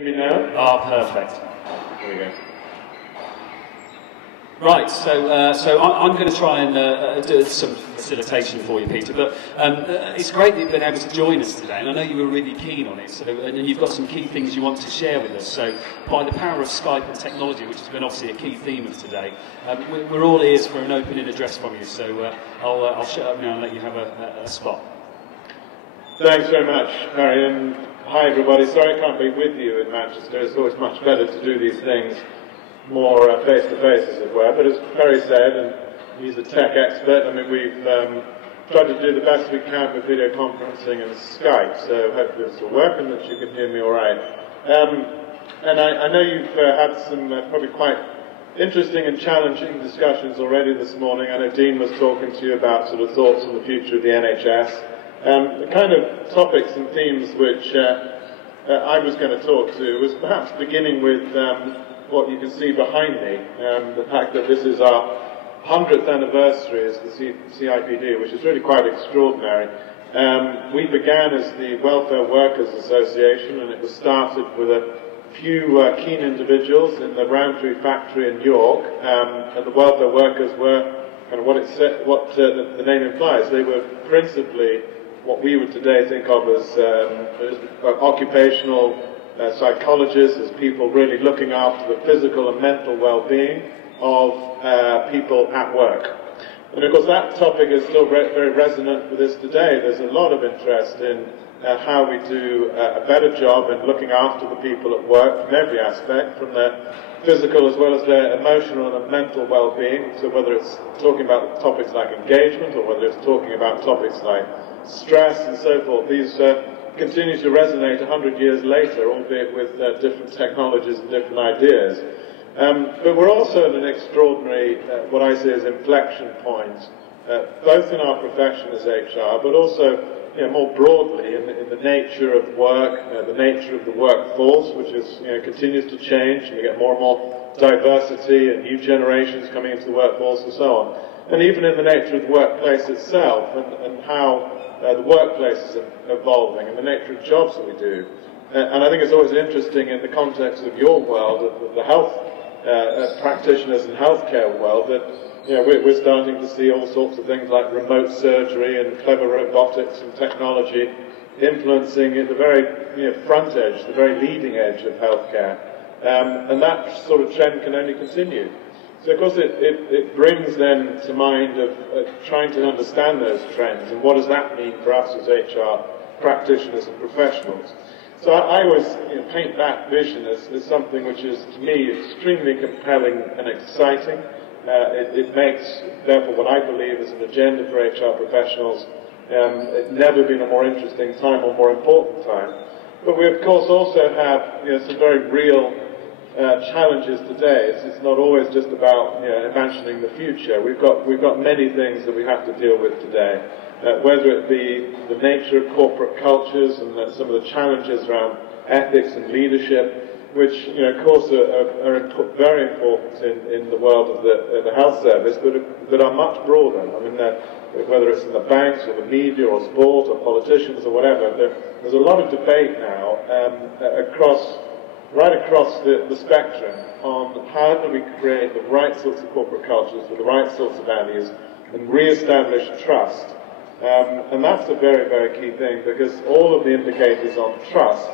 Hear me now? Ah, perfect. Here we go. Right, so I'm going to try and do some facilitation for you, Peter, but it's great that you've been able to join us today, and I know you were really keen on it, so, and you've got some key things you want to share with us. So by the power of Skype and technology, which has been obviously a key theme of today, we're all ears for an opening address from you, so I'll shut up now and let you have a spot. Thanks very much, Harry, and hi everybody. Sorry I can't be with you in Manchester. It's always much better to do these things more face-to-face, as it were. But as Perry said, and he's a tech expert, I mean, we've tried to do the best we can with video conferencing and Skype, so hopefully this will work and that you can hear me all right. And I know you've had some probably quite interesting and challenging discussions already this morning. I know Dean was talking to you about sort of thoughts on the future of the NHS. The kind of topics and themes which I was going to talk to was perhaps beginning with what you can see behind me, the fact that this is our 100th anniversary as the CIPD, which is really quite extraordinary. We began as the Welfare Workers Association, and it was started with a few keen individuals in the Roundtree factory in York, and the welfare workers were, kind of what the name implies, they were principally what we would today think of as occupational psychologists, as people really looking after the physical and mental well-being of people at work. And of course that topic is still very resonant with us today. There's a lot of interest in how we do a better job in looking after the people at work from every aspect, from their physical as well as their emotional and mental well-being. So whether it's talking about topics like engagement or whether it's talking about topics like stress and so forth, these continue to resonate 100 years later, albeit with different technologies and different ideas. But we're also at an extraordinary, what I see as inflection point, both in our profession as HR, but also more broadly in the nature of work, the nature of the workforce, which is continues to change, and we get more and more diversity and new generations coming into the workforce and so on. And even in the nature of the workplace itself, and how the workplace is evolving, and the nature of jobs that we do. And I think it's always interesting in the context of your world, of the health practitioners and healthcare world, that we're starting to see all sorts of things like remote surgery and clever robotics and technology influencing at the very front edge, the very leading edge of healthcare. And that sort of trend can only continue. So of course it brings then to mind of trying to understand those trends and what does that mean for us as HR practitioners and professionals. So I always paint that vision as something which is, to me, extremely compelling and exciting. It makes, therefore, what I believe is an agenda for HR professionals. It's never been a more interesting time or more important time. But we, of course, also have some very real challenges today. It's not always just about imagining the future. We've got many things that we have to deal with today. Whether it be the nature of corporate cultures and some of the challenges around ethics and leadership, which, of course, are very important in the world of the health service, but are much broader. I mean, whether it's in the banks or the media or sport or politicians or whatever, there's a lot of debate now right across the spectrum on how do we create the right sorts of corporate cultures with the right sorts of values and re-establish trust. And that's a very, very key thing, because all of the indicators on trust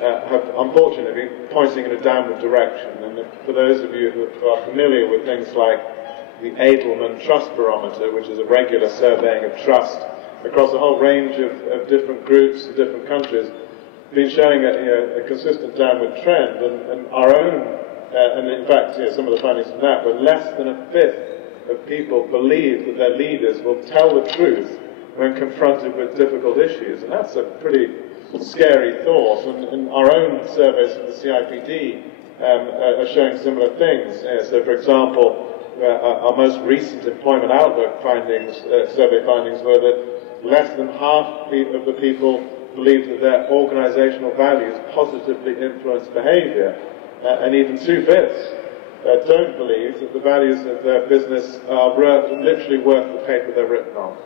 have unfortunately been pointing in a downward direction. And for those of you who are familiar with things like the Edelman Trust Barometer, which is a regular surveying of trust across a whole range of different groups and different countries, been showing a consistent downward trend, and our own, and in fact some of the findings from that were less than a fifth of people believe that their leaders will tell the truth when confronted with difficult issues, and that's a pretty scary thought. And our own surveys from the CIPD are showing similar things. So, for example, our most recent employment outlook findings, survey findings, were that less than half of the people believe that their organisational values positively influence behaviour, and even 2/5 don't believe that the values of their business are literally worth the paper they're written on.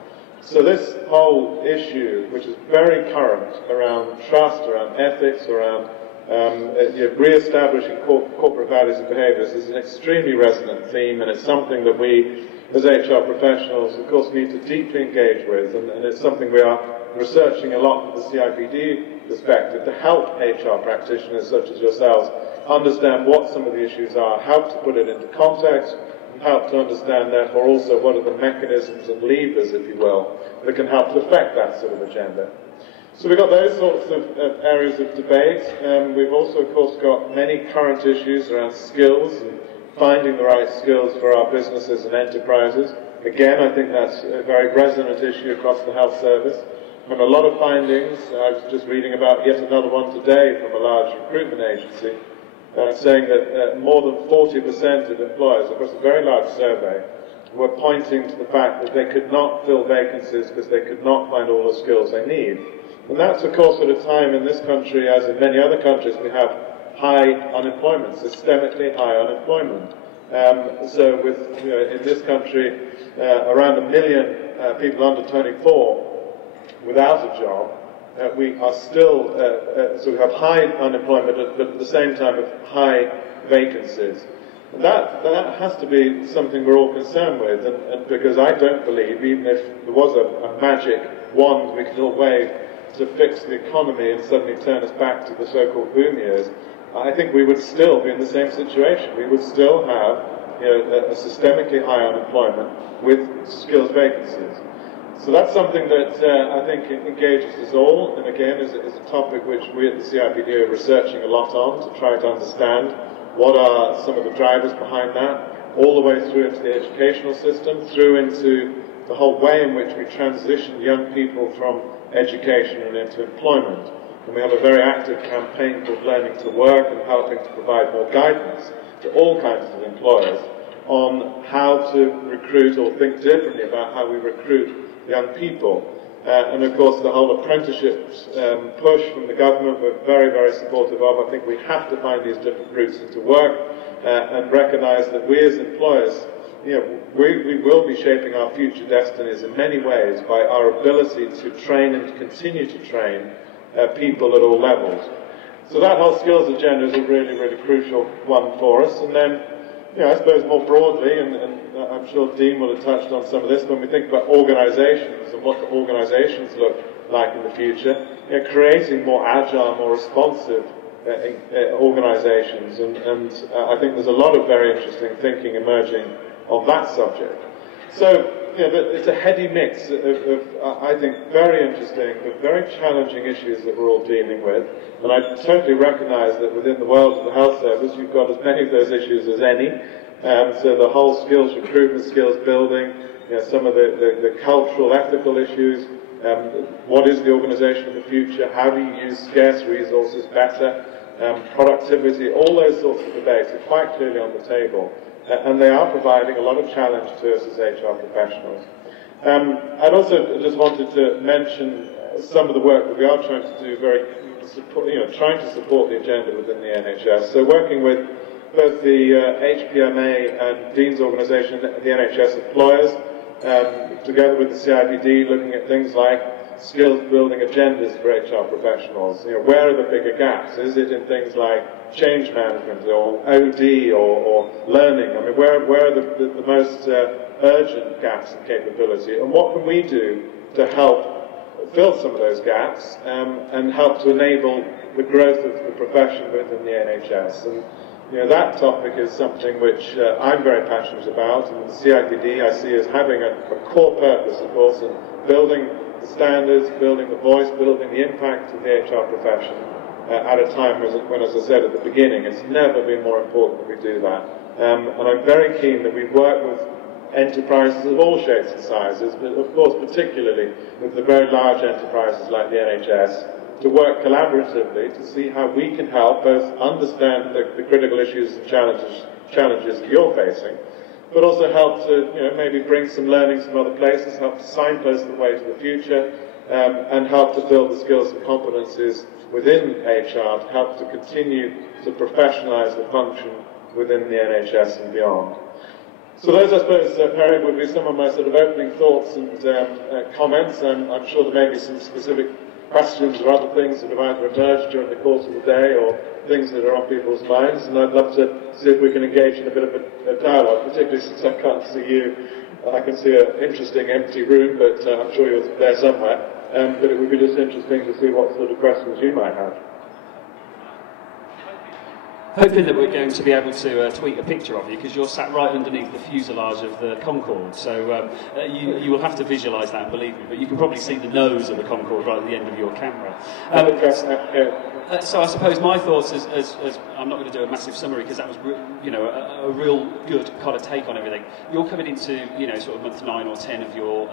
So this whole issue, which is very current, around trust, around ethics, around Re-establishing corporate values and behaviours is an extremely resonant theme, and it's something that we, as HR professionals, of course, need to deeply engage with, and it's something we are researching a lot from the CIPD perspective to help HR practitioners such as yourselves understand what some of the issues are, how to put it into context, and help to understand, therefore, also what are the mechanisms and levers, if you will, that can help to affect that sort of agenda. So we've got those sorts of areas of debate. We've also, of course, got many current issues around skills and finding the right skills for our businesses and enterprises. Again, I think that's a very resonant issue across the health service. And a lot of findings, I was just reading about yet another one today from a large recruitment agency, saying that more than 40% of employers across a very large survey were pointing to the fact that they could not fill vacancies because they could not find all the skills they need. And that's, of course, at a time in this country, as in many other countries, we have high unemployment, systemically high unemployment. So with, in this country, around 1 million people under 24 without a job, we are still, so we have high unemployment, but at the same time have high vacancies. And that has to be something we're all concerned with, and because I don't believe, even if there was a magic wand we could all wave to fix the economy and suddenly turn us back to the so-called boom years, I think we would still be in the same situation. We would still have a systemically high unemployment with skills vacancies. So that's something that I think engages us all, and again is a topic which we at the CIPD are researching a lot on to try to understand what are some of the drivers behind that, all the way through into the educational system, through into the whole way in which we transition young people from education and into employment. And we have a very active campaign called Learning to Work and helping to provide more guidance to all kinds of employers on how to recruit or think differently about how we recruit young people. And of course the whole apprenticeships push from the government we're very, very supportive of. I think we have to find these different routes into work and recognise that we as employers, we will be shaping our future destinies in many ways by our ability to train and to continue to train people at all levels. So that whole skills agenda is a really, really crucial one for us. And then, I suppose more broadly, and I'm sure Dean will have touched on some of this, when we think about organisations and what the organisations look like in the future, creating more agile, more responsive organisations. And I think there's a lot of very interesting thinking emerging on that subject. So, it's a heady mix of, I think, very interesting but very challenging issues that we're all dealing with. And I totally recognise that within the world of the health service, you've got as many of those issues as any. So the whole skills recruitment, skills building, some of the cultural, ethical issues, what is the organisation of the future, how do you use scarce resources better, productivity, all those sorts of debates are quite clearly on the table. And they are providing a lot of challenge to us as HR professionals. I'd also just wanted to mention some of the work that we are trying to do, trying to support the agenda within the NHS. So working with both the HPMA and Dean's organisation, the NHS employers, together with the CIPD, looking at things like skills building agendas for HR professionals. Where are the bigger gaps? Is it in things like change management or OD or learning? I mean, where are the most urgent gaps in capability? And what can we do to help fill some of those gaps and help to enable the growth of the profession within the NHS? And that topic is something which I'm very passionate about, and the CIPD I see as having a core purpose, of course, in building the standards, building the voice, building the impact of the HR profession at a time when, as I said at the beginning, it's never been more important that we do that. And I'm very keen that we work with enterprises of all shapes and sizes, but of course particularly with the very large enterprises like the NHS, to work collaboratively to see how we can help both understand the critical issues and challenges that you're facing, but also help to maybe bring some learnings from other places, help to signpost the way to the future, and help to build the skills and competencies within HR to help to continue to professionalise the function within the NHS and beyond. So those, I suppose, Perry, would be some of my sort of opening thoughts and comments. I'm sure there may be some specific questions or other things that have either emerged during the course of the day or things that are on people's minds, and I'd love to see if we can engage in a bit of a dialogue, particularly since I can't see you. I can see an interesting empty room, but I'm sure you're there somewhere. But it would be just interesting to see what sort of questions you might have. Hoping that we're going to be able to tweet a picture of you, because you're sat right underneath the fuselage of the Concorde, so you will have to visualise that, believe me, but you can probably see the nose of the Concorde right at the end of your camera. So I suppose my thoughts, as I'm not going to do a massive summary because that was a real good kind of take on everything. You're coming into sort of month 9 or 10 of your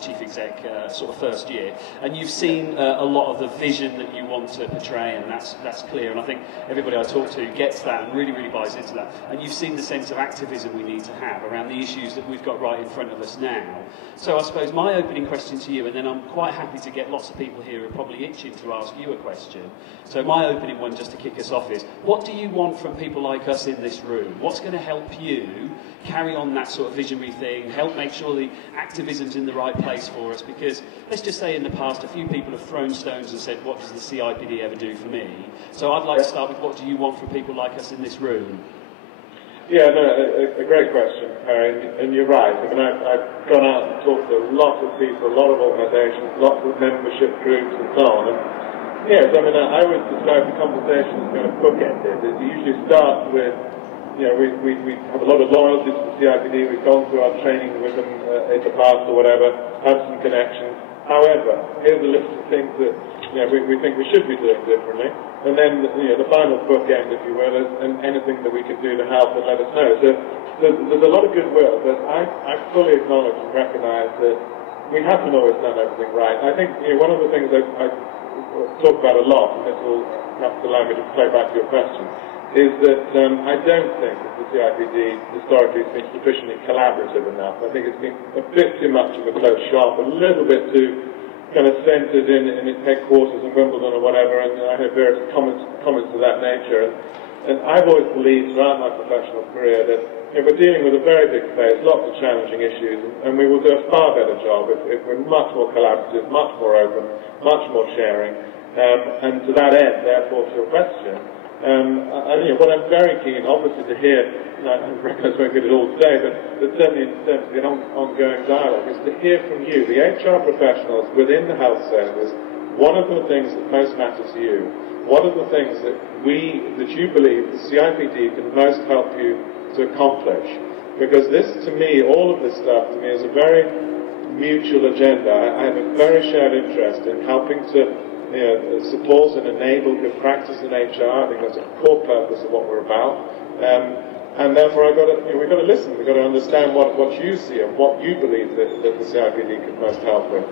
chief exec sort of first year, and you've seen a lot of the vision that you want to portray, and that's clear. And I think everybody I talk to gets that and really buys into that. And you've seen the sense of activism we need to have around the issues that we've got right in front of us now. So I suppose my opening question to you, and then I'm quite happy to get lots of people here who are probably itching to ask you a question. So my opening one, just to kick us off, is what do you want from people like us in this room? What's going to help you carry on that sort of visionary thing, help make sure the activism's in the right place for us? Because let's just say in the past a few people have thrown stones and said, what does the CIPD ever do for me? So I'd like to start with, what do you want from people like us in this room? Yeah, no, a great question, Harry, and you're right. I mean, I've gone out and talked to a lot of people, a lot of organisations, lots of membership groups and so on. And yes, I mean, I would describe the conversation as kind of bookended. It usually starts with, we have a lot of loyalty to the CIPD, we've gone through our training with them in the past or whatever, had some connections. However, here's a list of things that we think we should be doing differently. And then the final bookend, if you will, is anything that we can do to help and let us know. So there's a lot of goodwill, but I fully acknowledge and recognise that we haven't always done everything right. I think one of the things I talk about a lot, and this will perhaps allow me to play back to your question, is that I don't think that the CIPD historically has been sufficiently collaborative enough. I think it's been a bit too much of a close shop, a little bit too kind of centred in its headquarters in Wimbledon or whatever, and I heard various comments to that nature. And I've always believed throughout my professional career that we're dealing with a very big space, lots of challenging issues, and we will do a far better job if we're much more collaborative, much more open, much more sharing. And to that end, therefore, to your question, what I'm very keen, obviously, to hear, I recognise we won't get it all today, but certainly in terms of an ongoing dialogue, is to hear from you, the HR professionals within the health service, what are the things that most matter to you? What are the things that you believe the CIPD can most help you to accomplish? Because this, to me, all of this stuff, to me, is a very mutual agenda. I have a very shared interest in helping to support and enable good practice in HR. I think that's a core purpose of what we're about. And therefore, we've got to listen. We've got to understand what you see and what you believe that the CIPD could most help with.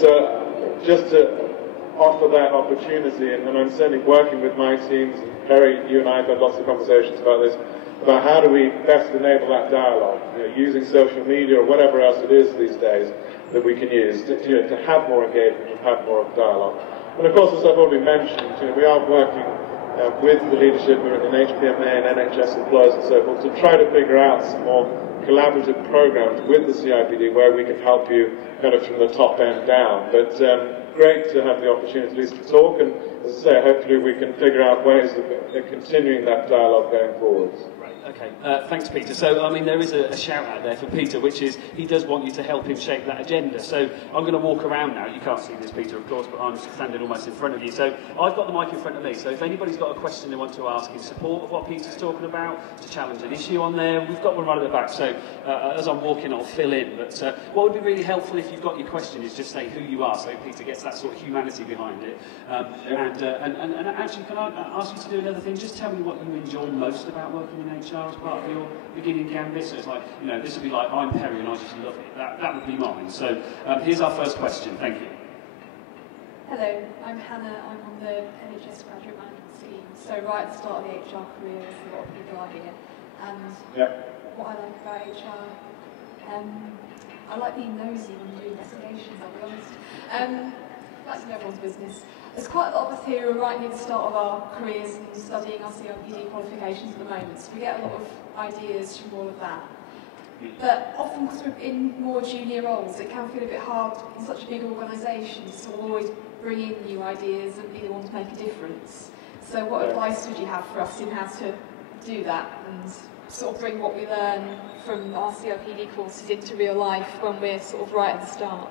So just to offer that opportunity, and I'm certainly working with my teams. Perry, you and I have had lots of conversations about this, about how do we best enable that dialogue, using social media or whatever else it is these days that we can use to have more engagement and have more of dialogue. And of course, as I've already mentioned, we are working with the leadership in HPMA and NHS employers and so forth to try to figure out some more collaborative programs with the CIPD where we can help you kind of from the top end down. But great to have the opportunity at least to talk, and as I say, hopefully we can figure out ways of continuing that dialogue going forwards. Okay, thanks, Peter. So, I mean, there is a shout out there for Peter, which is he does want you to help him shape that agenda. So, I'm going to walk around now. You can't see this, Peter, of course, but I'm standing almost in front of you. So, I've got the mic in front of me. So, if anybody's got a question they want to ask in support of what Peter's talking about, to challenge an issue on there, we've got one right at the back. So, as I'm walking, I'll fill in. But what would be really helpful if you've got your question is just say who you are, so Peter gets that sort of humanity behind it. And actually, can I ask you to do another thing? Just tell me what you enjoy most about working in HR as part of your beginning gambit. So it's like, this would be like, I'm Perry and I just love it. That would be mine. So here's our first question. Thank you. Hello, I'm Hannah. I'm on the NHS graduate management scheme. So right at the start of the HR career, as a lot of people are here. And what I like about HR, I like being nosy when you do investigations, I'll be honest. That's in everyone's business. There's quite a lot of us here who are right near the start of our careers and studying our CIPD qualifications at the moment, so we get a lot of ideas from all of that. But often, because we're in more junior roles, it can feel a bit hard in such a big organisation to always bring in new ideas and be the one to make a difference. So what advice would you have for us in how to do that and sort of bring what we learn from our CIPD courses into real life when we're sort of right at the start?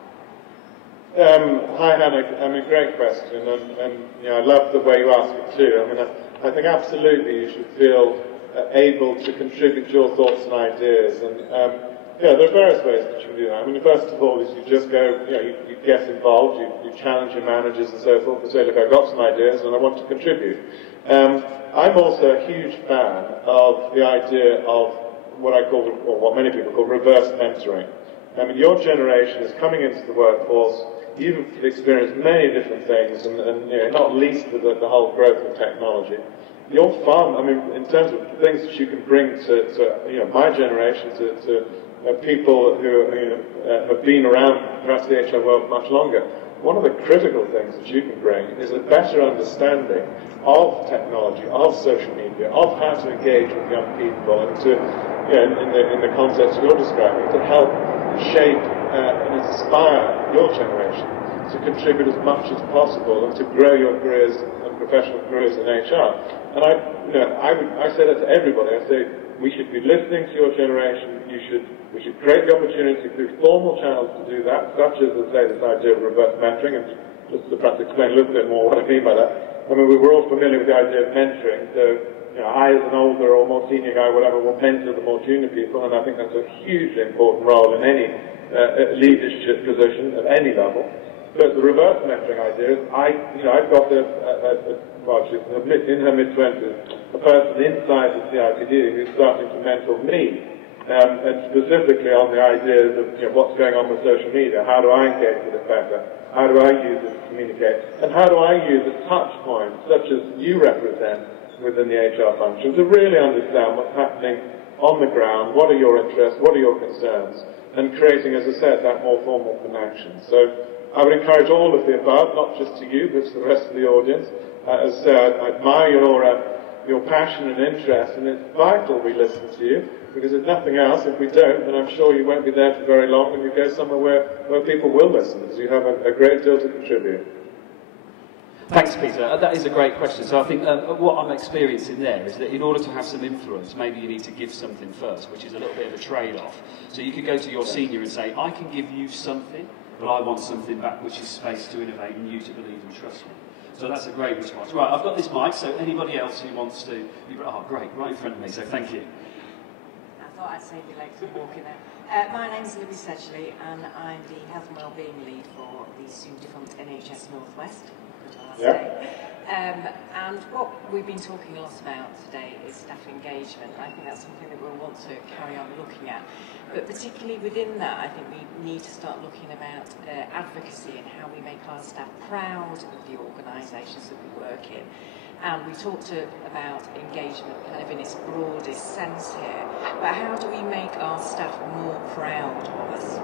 Hi Hannah, great question, and I love the way you ask it too. I think absolutely you should feel able to contribute your thoughts and ideas, and there are various ways that you can do that. First of all is you just go, you get involved, you challenge your managers and so forth, and say, look, I've got some ideas and I want to contribute. I'm also a huge fan of the idea of what I call, or what many people call, reverse mentoring. Your generation is coming into the workforce. You've experienced many different things, and not least the whole growth of technology. You're far, in terms of things that you can bring to my generation, to people who have been around perhaps the HR world much longer. One of the critical things that you can bring is a better understanding of technology, of social media, of how to engage with young people, and to, in the context you're describing, to help shape and inspire your generation to contribute as much as possible and to grow your careers and professional careers in HR. And I say that to everybody. I say we should be listening to your generation. We should create the opportunity through formal channels to do that, such as, this idea of reverse mentoring. And just to perhaps explain a little bit more what I mean by that. We were all familiar with the idea of mentoring. So, I as an older or more senior guy, whatever, will mentor the more junior people, and I think that's a hugely important role in any leadership position at any level. But the reverse mentoring idea is, I've got she's in her mid-20s, a person inside the CIPD who's starting to mentor me, and specifically on the ideas of what's going on with social media. How do I engage with it better? How do I use it to communicate? And how do I use a touch point, such as you represent within the HR function, to really understand what's happening on the ground, what are your interests, what are your concerns, and creating, as I said, that more formal connection. So I would encourage all of the above, not just to you, but to the rest of the audience. As I said, I admire your passion and interest, and it's vital we listen to you, because if nothing else, if we don't, then I'm sure you won't be there for very long, and you go somewhere where people will listen, because you have a great deal to contribute. Thanks, Peter. That is a great question. So I think what I'm experiencing there is that in order to have some influence, maybe you need to give something first, which is a little bit of a trade-off. So you could go to your senior and say, I can give you something, but I want something back, which is space to innovate and you to believe and trust me. So that's a great response. Right, I've got this mic, so anybody else who wants to... Oh, great, right in front of me, so thank you. I thought I'd save your legs and walk in there. My name's Libby Sedgley, and I'm the Health and Wellbeing Lead for the soon-defunct NHS Northwest. And what we've been talking a lot about today is staff engagement. I think that's something that we'll want to carry on looking at. But particularly within that, I think we need to start looking about advocacy and how we make our staff proud of the organisations that we work in. And we talked about engagement kind of in its broadest sense here. But how do we make our staff more proud of us?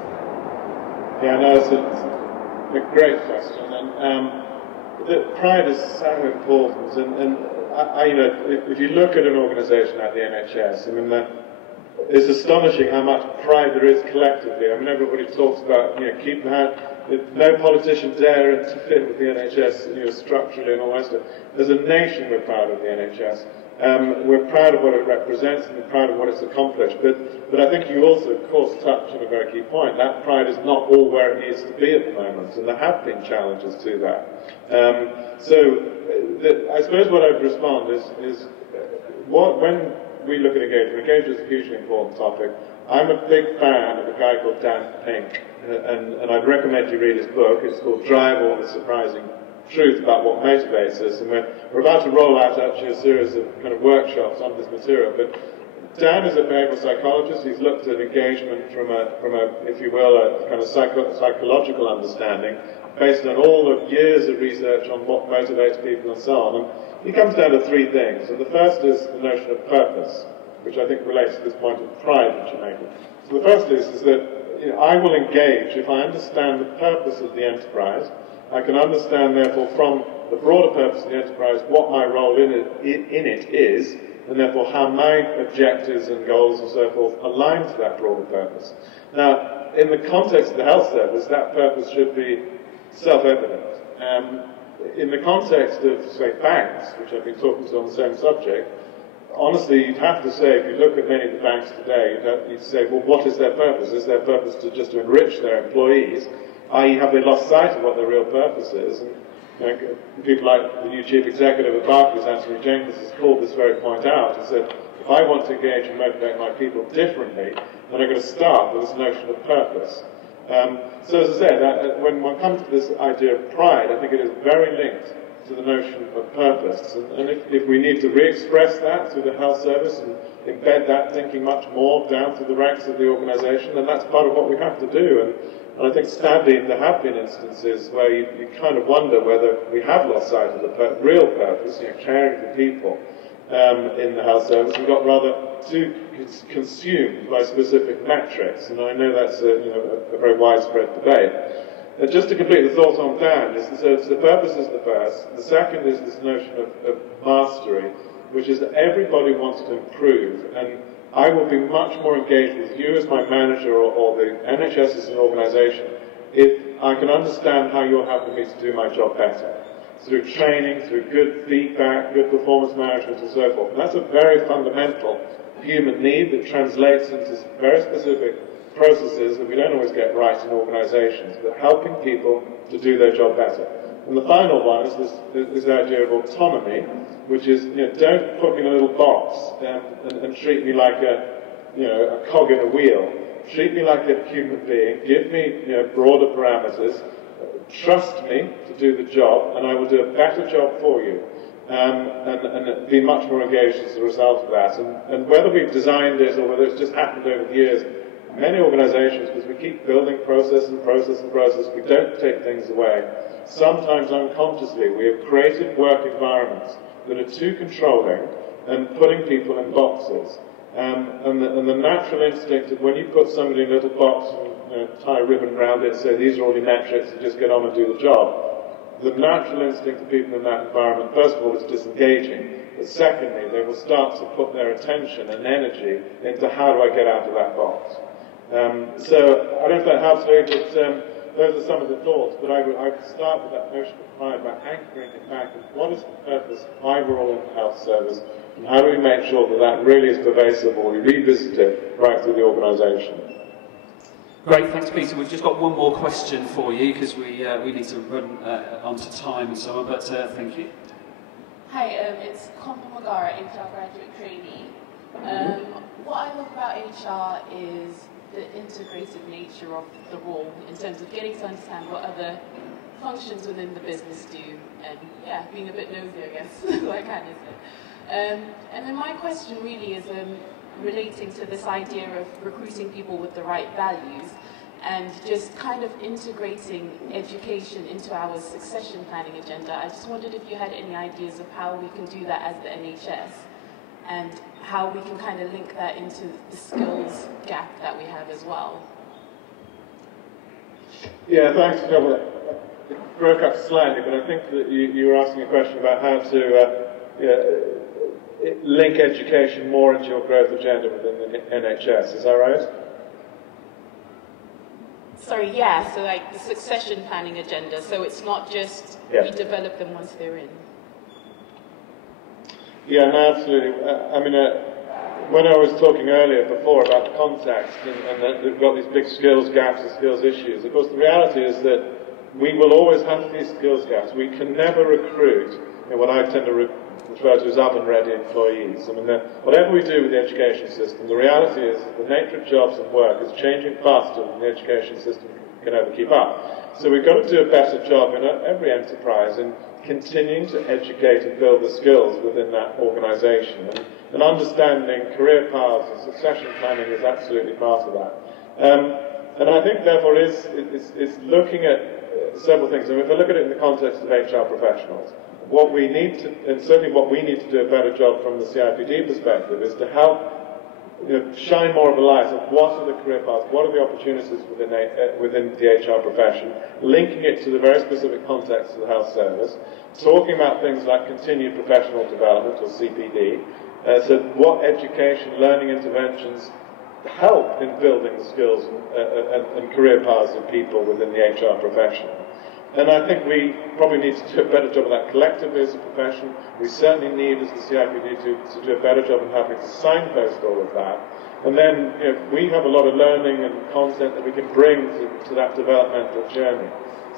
Yeah, no, it's a great question. And pride is so important, and if you look at an organisation like the NHS, it's astonishing how much pride there is collectively. Everybody talks about keeping no politician dare interfere with the NHS structurally and all that stuff. As a nation, we're proud of the NHS. We're proud of what it represents and we're proud of what it's accomplished. But I think you also, of course, touch on a very key point. That pride is not all where it needs to be at the moment, and there have been challenges to that. I suppose what I'd respond is when we look at engagement is a hugely important topic. I'm a big fan of a guy called Dan Pink, and I'd recommend you read his book. It's called Drive All the Surprising Truth About What Motivates Us, and we're about to roll out actually a series of kind of workshops on this material. But Dan is a behavioral psychologist. He's looked at engagement from a if you will, a kind of psychological understanding based on all the years of research on what motivates people and so on. And he comes down to three things. And the first is the notion of purpose, which I think relates to this point of pride that you're making. So the first is that I will engage if I understand the purpose of the enterprise. I can understand, therefore, from the broader purpose of the enterprise what my role in it is, and therefore how my objectives and goals and so forth align to that broader purpose. Now, in the context of the health service, that purpose should be self-evident. In the context of, say, banks, which I've been talking to on the same subject, honestly, you'd have to say, if you look at many of the banks today, you'd say, well, what is their purpose? Is their purpose just to enrich their employees, i.e. have they lost sight of what their real purpose is? And people like the new chief executive of Barclays, Anthony Jenkins, has called this very point out. He said, if I want to engage and motivate my people differently, then I'm going to start with this notion of purpose. So as I said, when one comes to this idea of pride, I think it is very linked to the notion of purpose. And if we need to re-express that through the health service and embed that thinking much more down through the ranks of the organisation, then that's part of what we have to do. And I think sadly there have been instances where you kind of wonder whether we have lost sight of the real purpose, caring for people in the health service, and got rather too consumed by specific metrics. And I know that's a very widespread debate. Just to complete the thought on Dan, so the purpose is the first. The second is this notion of mastery, which is that everybody wants to improve, and I will be much more engaged with you as my manager or the NHS as an organisation if I can understand how you're helping me to do my job better. Through training, through good feedback, good performance management and so forth. And that's a very fundamental human need that translates into very specific processes that we don't always get right in organisations, but helping people to do their job better. And the final one is this idea of autonomy, which is, don't put me in a little box and treat me like a cog in a wheel. Treat me like a human being. Give me broader parameters. Trust me to do the job, and I will do a better job for you. And be much more engaged as a result of that. And whether we've designed it or whether it's just happened over the years, many organisations, because we keep building process and process and process, we don't take things away. Sometimes unconsciously we have created work environments that are too controlling and putting people in boxes. And the natural instinct of when you put somebody in a little box and tie a ribbon around it and say these are all your metrics and just get on and do the job, the natural instinct of people in that environment, first of all, is disengaging. But secondly, they will start to put their attention and energy into how do I get out of that box. So I don't know if that helps, Louis, but those are some of the thoughts. But I would start with that notion of pride by anchoring it back in what is the purpose, why we're all in the health service, and how do we make sure that that really is pervasive, or we revisit it right through the organisation. Great, thanks Peter. We've just got one more question for you because we need to run onto time and so on, but thank you. Hi, it's Kompa Magara, HR graduate trainee. What I love about HR is the integrated nature of the role in terms of getting to understand what other functions within the business do, and being a bit nosy, I guess, like Hannah said. And then my question really is relating to this idea of recruiting people with the right values and just kind of integrating education into our succession planning agenda. I just wondered if you had any ideas of how we can do that as the NHS and how we can kind of link that into the skills gap that we have as well. Yeah, thanks, Phil. It broke up slightly, but I think that you were asking a question about how to link education more into your growth agenda within the NHS, is that right? Sorry, so like the succession planning agenda, so it's not just we develop them once they're in. Yeah, no, absolutely. When I was talking earlier before about the context and that we've got these big skills gaps and skills issues, of course the reality is that we will always have these skills gaps. We can never recruit what I tend to refer to as oven-ready employees. Whatever we do with the education system, the reality is that the nature of jobs and work is changing faster than the education system can ever keep up. So we've got to do a better job in every enterprise in continuing to educate and build the skills within that organisation. And understanding career paths and succession planning is absolutely part of that. And I think, therefore, it's looking at several things. If I look at it in the context of HR professionals, what we need to, and certainly what we need to do a better job from the CIPD perspective, is to help shine more of a light on what are the career paths, what are the opportunities within the HR profession, linking it to the very specific context of the health service, talking about things like continued professional development, or CPD, so what education, learning interventions help in building the skills and career paths of people within the HR profession. And I think we probably need to do a better job of that collectively as a profession. We certainly need, as the CIPD, to do a better job of having to signpost all of that. And then we have a lot of learning and content that we can bring to that developmental journey.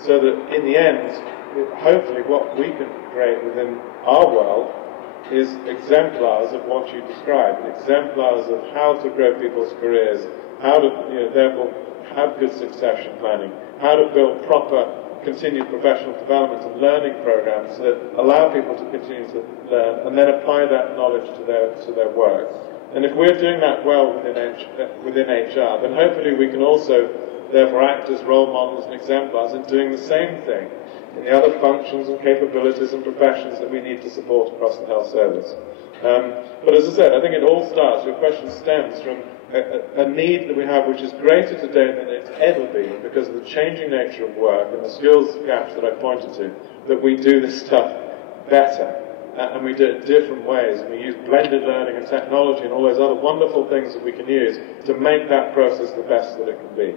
So that in the end, hopefully what we can create within our world is exemplars of what you described, exemplars of how to grow people's careers, how to therefore have good succession planning, how to build proper continued professional development and learning programs that allow people to continue to learn and then apply that knowledge to their work. And if we're doing that well within HR, then hopefully we can also therefore act as role models and exemplars in doing the same thing in the other functions and capabilities and professions that we need to support across the health service. But as I said, I think it all starts, your question stems from a need that we have which is greater today than it's ever been because of the changing nature of work and the skills gaps that I pointed to, that we do this stuff better. And we do it in different ways, and we use blended learning and technology and all those other wonderful things that we can use to make that process the best that it can be.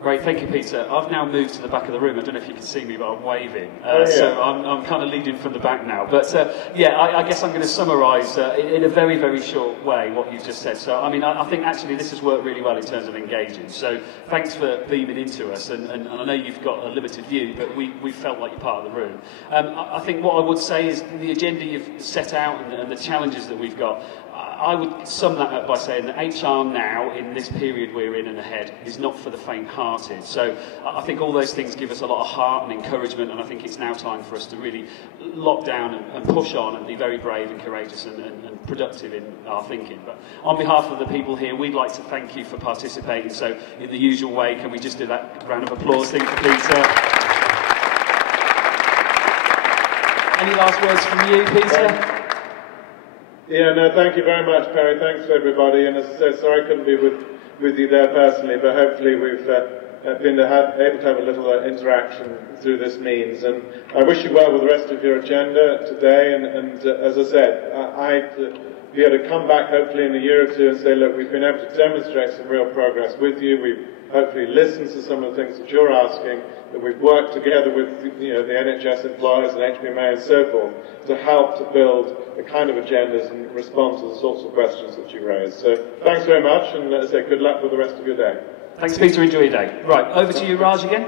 Great, thank you, Peter. I've now moved to the back of the room. I don't know if you can see me, but I'm waving. Yeah. So I'm kind of leading from the back now. But I guess I'm going to summarise in a very, very short way what you've just said. So, I mean, I think actually this has worked really well in terms of engaging. So thanks for beaming into us. And I know you've got a limited view, but we felt like you're part of the room. I think what I would say is the agenda you've set out and the challenges that we've got, I would sum that up by saying that HR now, in this period we're in and ahead, is not for the faint-hearted. So I think all those things give us a lot of heart and encouragement, and I think it's now time for us to really lock down and push on and be very brave and courageous and productive in our thinking. But on behalf of the people here, we'd like to thank you for participating. So in the usual way, can we just do that round of applause thing for Peter? Any last words from you, Peter? Yeah, no, thank you very much, Perry. Thanks to everybody. And as I said, sorry I couldn't be with you there personally, but hopefully we've been able to have a little interaction through this means. And I wish you well with the rest of your agenda today. And as I said, I'd be able to come back hopefully in a year or two and say, look, we've been able to demonstrate some real progress with you. We've hopefully listened to some of the things that you're asking, that we've worked together with the NHS employers and HPMA and so forth to help to build the kind of agendas and respond to the sorts of questions that you raised. So thanks very much, and let's say good luck with the rest of your day. Thanks, Peter. Enjoy your day. Right, over to you, Raj, again.